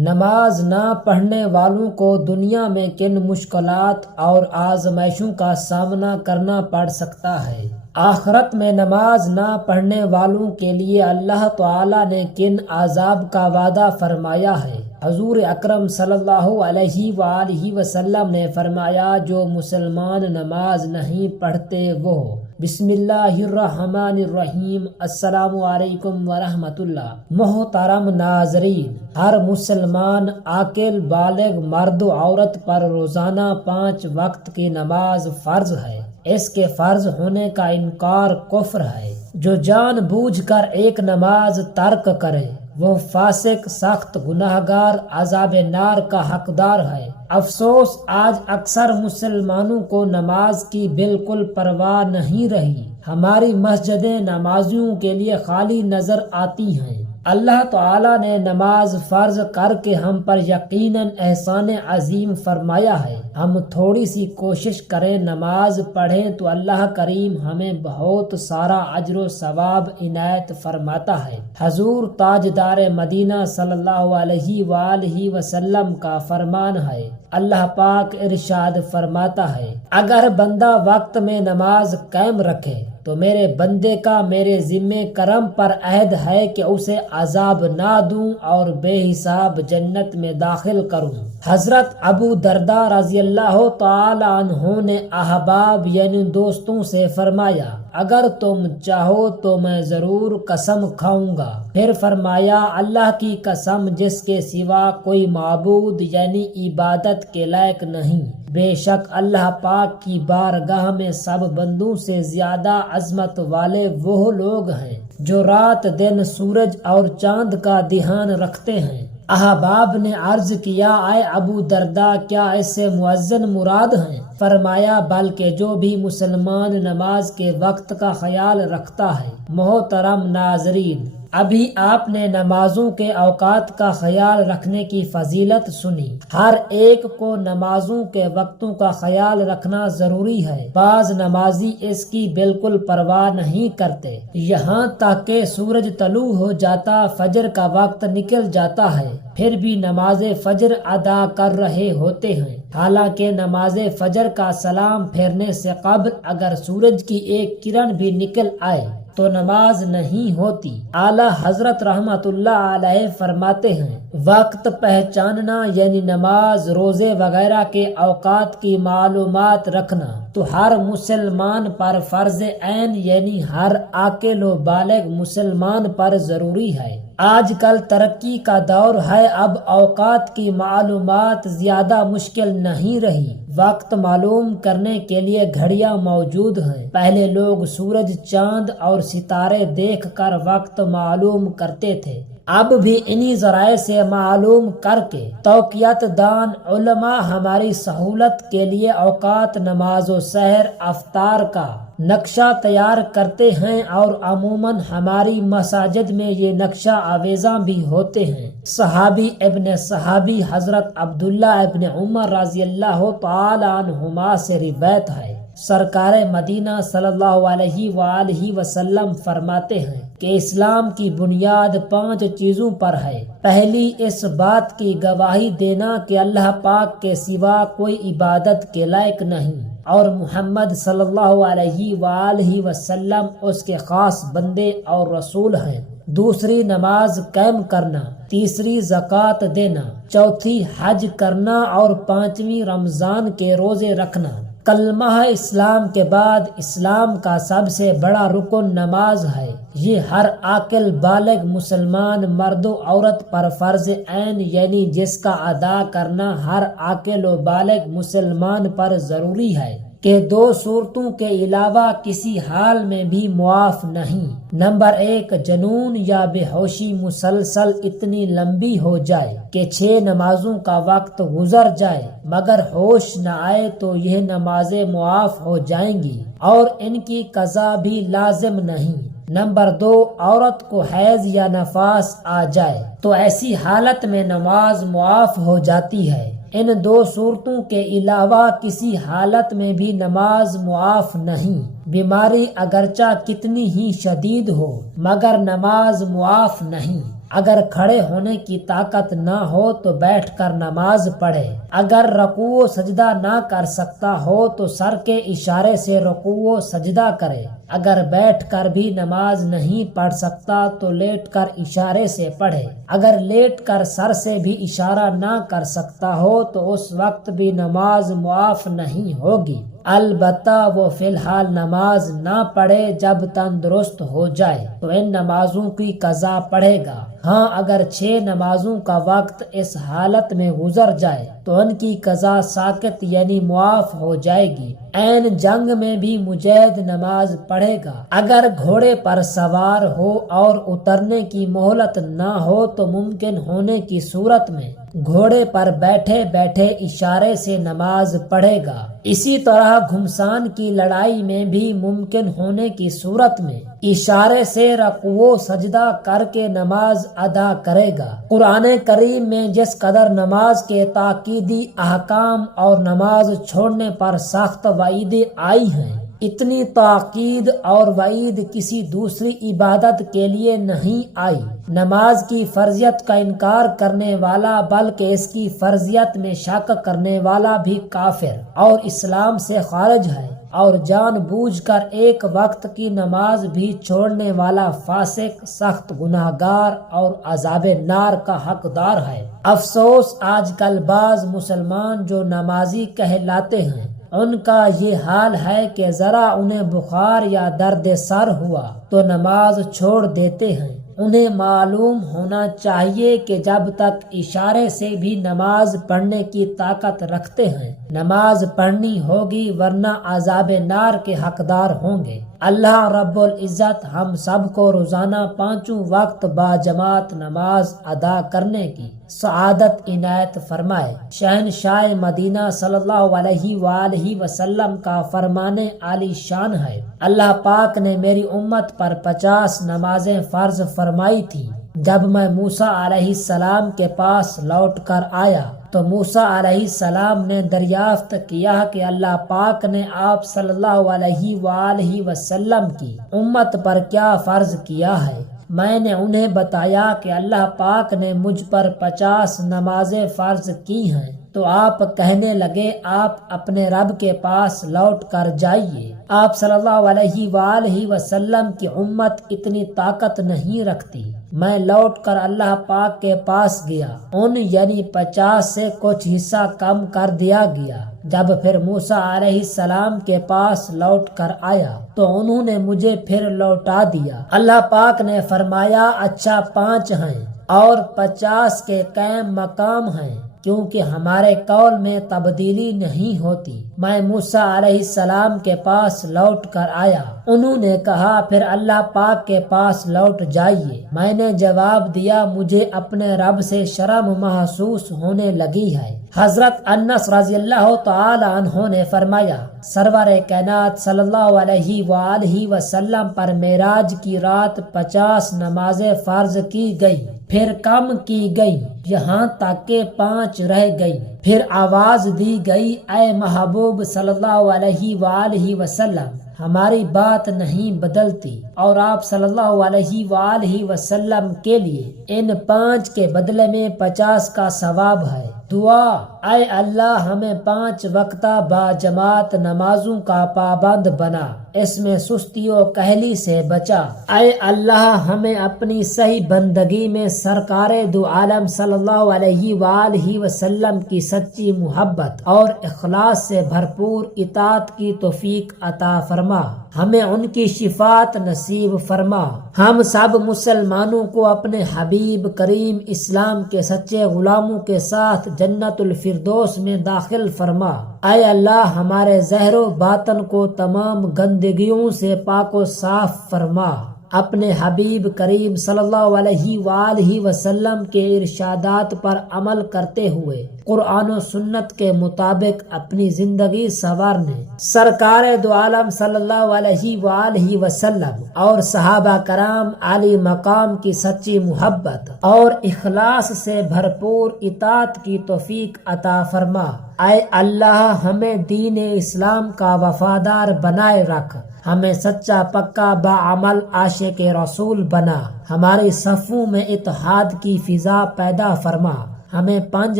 نماز نہ پڑھنے والوں کو دنیا میں کن مشکلات اور آزمائشوں کا سامنا کرنا پڑ سکتا ہے؟ آخرت میں نماز نہ پڑھنے والوں کے لیے اللہ تعالی نے کن عذاب کا وعدہ فرمایا ہے؟ حضور اکرم صلی اللہ علیہ وآلہ وسلم نے فرمایا، جو مسلمان نماز نہیں پڑھتے وہ بسم اللہ الرحمن الرحیم السلام علیکم ورحمۃ اللہ۔ محترم ناظرین، ہر مسلمان عاقل بالغ مرد و عورت پر روزانہ 5 وقت کی نماز فرض ہے۔ اس کے فرض ہونے کا انکار کفر ہے۔ جو جان بوجھ کر ایک نماز ترک کرے وہ فاسق، سخت گناہگار، عذاب نار کا حقدار ہے۔ افسوس، آج اکثر مسلمانوں کو نماز کی بالکل پرواہ نہیں رہی۔ ہماری مسجدیں نمازیوں کے لیے خالی نظر آتی ہیں۔ اللہ تعالیٰ نے نماز فرض کر کے ہم پر یقیناً احسان عظیم فرمایا ہے۔ ہم تھوڑی سی کوشش کریں، نماز پڑھیں تو اللہ کریم ہمیں بہت سارا اجر و ثواب عنایت فرماتا ہے۔ حضور تاجدار مدینہ صلی اللہ علیہ وآلہ وسلم کا فرمان ہے، اللہ پاک ارشاد فرماتا ہے، اگر بندہ وقت میں نماز قائم رکھے تو میرے بندے کا میرے ذمہ کرم پر عہد ہے کہ اسے عذاب نہ دوں اور بے حساب جنت میں داخل کروں۔ حضرت ابو درداء رضی اللہ تعالی عنہ نے احباب یعنی دوستوں سے فرمایا، اگر تم چاہو تو میں ضرور قسم کھاؤں گا۔ پھر فرمایا، اللہ کی قسم جس کے سوا کوئی معبود یعنی عبادت کے لائق نہیں، بے شک اللہ پاک کی بارگاہ میں سب بندوں سے زیادہ عظمت والے وہ لوگ ہیں جو رات دن سورج اور چاند کا دھیان رکھتے ہیں۔ احباب نے عرض کیا، اے ابو درداء، کیا اس سے مؤذن مراد ہیں؟ فرمایا، بلکہ جو بھی مسلمان نماز کے وقت کا خیال رکھتا ہے۔ محترم ناظرین، ابھی آپ نے نمازوں کے اوقات کا خیال رکھنے کی فضیلت سنی۔ ہر ایک کو نمازوں کے وقتوں کا خیال رکھنا ضروری ہے۔ بعض نمازی اس کی بالکل پرواہ نہیں کرتے، یہاں تک کہ سورج طلوع ہو جاتا، فجر کا وقت نکل جاتا ہے، پھر بھی نماز فجر ادا کر رہے ہوتے ہیں۔ حالانکہ نماز فجر کا سلام پھیرنے سے قبل اگر سورج کی ایک کرن بھی نکل آئے تو نماز نہیں ہوتی۔ اعلیٰ حضرت رحمت اللہ علیہ فرماتے ہیں، وقت پہچاننا یعنی نماز، روزے وغیرہ کے اوقات کی معلومات رکھنا تو ہر مسلمان پر فرض عین یعنی ہر عاقل و بالغ مسلمان پر ضروری ہے۔ آج کل ترقی کا دور ہے، اب اوقات کی معلومات زیادہ مشکل نہیں رہی۔ وقت معلوم کرنے کے لیے گھڑیاں موجود ہیں۔ پہلے لوگ سورج، چاند اور ستارے دیکھ کر وقت معلوم کرتے تھے، اب بھی انہی ذرائع سے معلوم کر کے توقیت دان علماء ہماری سہولت کے لیے اوقات، نماز و سحر، افطار کا نقشہ تیار کرتے ہیں، اور عموماً ہماری مساجد میں یہ نقشہ آویزاں بھی ہوتے ہیں۔ صحابی ابن صحابی حضرت عبداللہ ابن عمر رضی اللہ تعالی عنہما سے روایت ہے، سرکار مدینہ صلی اللہ علیہ وآلہ وسلم فرماتے ہیں کہ اسلام کی بنیاد 5 چیزوں پر ہے۔ پہلی، اس بات کی گواہی دینا کہ اللہ پاک کے سوا کوئی عبادت کے لائق نہیں اور محمد صلی اللہ علیہ وآلہ وسلم اس کے خاص بندے اور رسول ہیں۔ دوسری، نماز قائم کرنا۔ تیسری، زکوٰۃ دینا۔ چوتھی، حج کرنا، اور 5ویں، رمضان کے روزے رکھنا۔ کلمہ اسلام کے بعد اسلام کا سب سے بڑا رکن نماز ہے۔ یہ ہر عاقل بالغ مسلمان مرد و عورت پر فرض عین یعنی جس کا ادا کرنا ہر عاقل و بالغ مسلمان پر ضروری ہے کہ 2 صورتوں کے علاوہ کسی حال میں بھی معاف نہیں۔ نمبر 1، جنون یا بے ہوشی مسلسل اتنی لمبی ہو جائے کہ 6 نمازوں کا وقت گزر جائے مگر ہوش نہ آئے تو یہ نمازیں معاف ہو جائیں گی اور ان کی قضا بھی لازم نہیں۔ نمبر 2، عورت کو حیض یا نفاس آ جائے تو ایسی حالت میں نماز معاف ہو جاتی ہے۔ ان 2 صورتوں کے علاوہ کسی حالت میں بھی نماز معاف نہیں۔ بیماری اگرچہ کتنی ہی شدید ہو مگر نماز معاف نہیں۔ اگر کھڑے ہونے کی طاقت نہ ہو تو بیٹھ کر نماز پڑھے، اگر رکوع و سجدہ نہ کر سکتا ہو تو سر کے اشارے سے رکوع و سجدہ کرے، اگر بیٹھ کر بھی نماز نہیں پڑھ سکتا تو لیٹ کر اشارے سے پڑھے، اگر لیٹ کر سر سے بھی اشارہ نہ کر سکتا ہو تو اس وقت بھی نماز معاف نہیں ہوگی، البتہ وہ فی الحال نماز نہ پڑھے جب تندرست ہو جائے تو ان نمازوں کی قضا پڑھے گا۔ ہاں اگر 6 نمازوں کا وقت اس حالت میں گزر جائے تو ان کی قضا ساقط یعنی معاف ہو جائے گی۔ عین جنگ میں بھی مجاہد نماز پڑھے گا۔ اگر گھوڑے پر سوار ہو اور اترنے کی مہلت نہ ہو تو ممکن ہونے کی صورت میں گھوڑے پر بیٹھے بیٹھے اشارے سے نماز پڑھے گا۔ اسی طرح گھمسان کی لڑائی میں بھی ممکن ہونے کی صورت میں اشارے سے رکوع و سجدہ کر کے نماز ادا کرے گا۔ قرآن کریم میں جس قدر نماز کے تاکیدی احکام اور نماز چھوڑنے پر سخت وعیدیں آئی ہیں، اتنی تاکید اور وعید کسی دوسری عبادت کے لیے نہیں آئی۔ نماز کی فرضیت کا انکار کرنے والا بلکہ اس کی فرضیت میں شک کرنے والا بھی کافر اور اسلام سے خارج ہے، اور جان بوجھ کر ایک وقت کی نماز بھی چھوڑنے والا فاسق، سخت گناہگار اور عذاب نار کا حقدار ہے۔ افسوس آج کل بعض مسلمان جو نمازی کہلاتے ہیں ان کا یہ حال ہے کہ ذرا انہیں بخار یا درد سر ہوا تو نماز چھوڑ دیتے ہیں۔ انہیں معلوم ہونا چاہیے کہ جب تک اشارے سے بھی نماز پڑھنے کی طاقت رکھتے ہیں نماز پڑھنی ہوگی، ورنہ عذاب نار کے حقدار ہوں گے۔ اللہ رب العزت ہم سب کو روزانہ 5 وقت باجماعت نماز ادا کرنے کی سعادت عنایت فرمائے۔ شہنشاہ مدینہ صلی اللہ علیہ وآلہ وسلم کا فرمان عالی شان ہے، اللہ پاک نے میری امت پر 50 نمازیں فرض فرمائی تھی۔ جب میں موسیٰ علیہ السلام کے پاس لوٹ کر آیا تو موسیٰ علیہ السلام نے دریافت کیا کہ اللہ پاک نے آپ صلی اللہ علیہ وآلہ وسلم کی امت پر کیا فرض کیا ہے۔ میں نے انہیں بتایا کہ اللہ پاک نے مجھ پر 50 نمازیں فرض کی ہیں، تو آپ کہنے لگے آپ اپنے رب کے پاس لوٹ کر جائیے۔ آپ صلی اللہ علیہ وآلہ وسلم کی امت اتنی طاقت نہیں رکھتی۔ میں لوٹ کر اللہ پاک کے پاس گیا، ان یعنی 50 سے کچھ حصہ کم کر دیا گیا۔ جب پھر موسیٰ علیہ السلام کے پاس لوٹ کر آیا تو انہوں نے مجھے پھر لوٹا دیا۔ اللہ پاک نے فرمایا اچھا 5 ہیں اور 50 کے قائم مقام ہیں، کیونکہ ہمارے قول میں تبدیلی نہیں ہوتی۔ میں موسیٰ علیہ السلام کے پاس لوٹ کر آیا، انہوں نے کہا پھر اللہ پاک کے پاس لوٹ جائیے۔ میں نے جواب دیا مجھے اپنے رب سے شرم محسوس ہونے لگی ہے۔ حضرت انس رضی اللہ تعالی عنہ نے فرمایا سرور کائنات صلی اللہ علیہ وآلہ وسلم پر معراج کی رات 50 نمازیں فرض کی گئی، پھر کم کی گئی یہاں تک کہ 5 رہ گئی۔ پھر آواز دی گئی اے محبوب صلی اللہ علیہ وآلہ وسلم ہماری بات نہیں بدلتی، اور آپ صلی اللہ علیہ وآلہ وسلم کے لیے ان 5 کے بدلے میں 50 کا ثواب ہے۔ دعا اے اللہ ہمیں 5 وقتہ باجماعت نمازوں کا پابند بنا، اس میں سستی و کہلی سے بچا۔ اے اللہ ہمیں اپنی صحیح بندگی میں سرکار دو عالم صلی اللہ علیہ وآلہ وسلم کی سچی محبت اور اخلاص سے بھرپور اطاعت کی توفیق عطا فرما، ہمیں ان کی شفاعت نصیب فرما۔ ہم سب مسلمانوں کو اپنے حبیب کریم اسلام کے سچے غلاموں کے ساتھ جنت الفردوس میں داخل فرما۔ اے اللہ ہمارے ظاہر و باطن کو تمام گندگیوں سے پاک و صاف فرما۔ اپنے حبیب کریم صلی اللہ علیہ وآلہ وسلم کے ارشادات پر عمل کرتے ہوئے قرآن و سنت کے مطابق اپنی زندگی سنوارنے، سرکار دو عالم صلی اللہ علیہ وآلہ وسلم اور صحابہ کرام عالی مقام کی سچی محبت اور اخلاص سے بھرپور اطاعت کی توفیق عطا فرما۔ اے اللہ ہمیں دین اسلام کا وفادار بنائے رکھ، ہمیں سچا پکا باعمل عاشق رسول بنا، ہماری صفوں میں اتحاد کی فضا پیدا فرما، ہمیں 5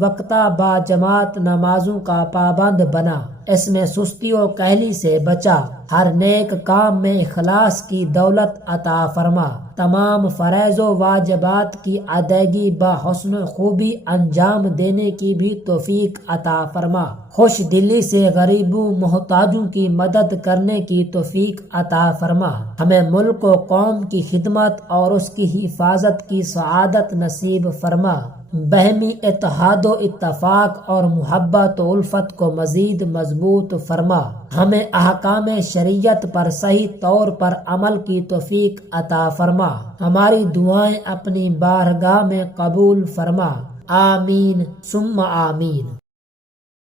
وقتہ با جماعت نمازوں کا پابند بنا، اس میں سستی و کہلی سے بچا، ہر نیک کام میں اخلاص کی دولت عطا فرما، تمام فرائض و واجبات کی ادائیگی بحسن خوبی انجام دینے کی بھی توفیق عطا فرما، خوش دلی سے غریبوں محتاجوں کی مدد کرنے کی توفیق عطا فرما، ہمیں ملک و قوم کی خدمت اور اس کی حفاظت کی سعادت نصیب فرما، باہمی اتحاد و اتفاق اور محبت و الفت کو مزید مضبوط فرما، ہمیں احکام شریعت پر صحیح طور پر عمل کی توفیق عطا فرما، ہماری دعائیں اپنی بارگاہ میں قبول فرما، آمین ثم آمین۔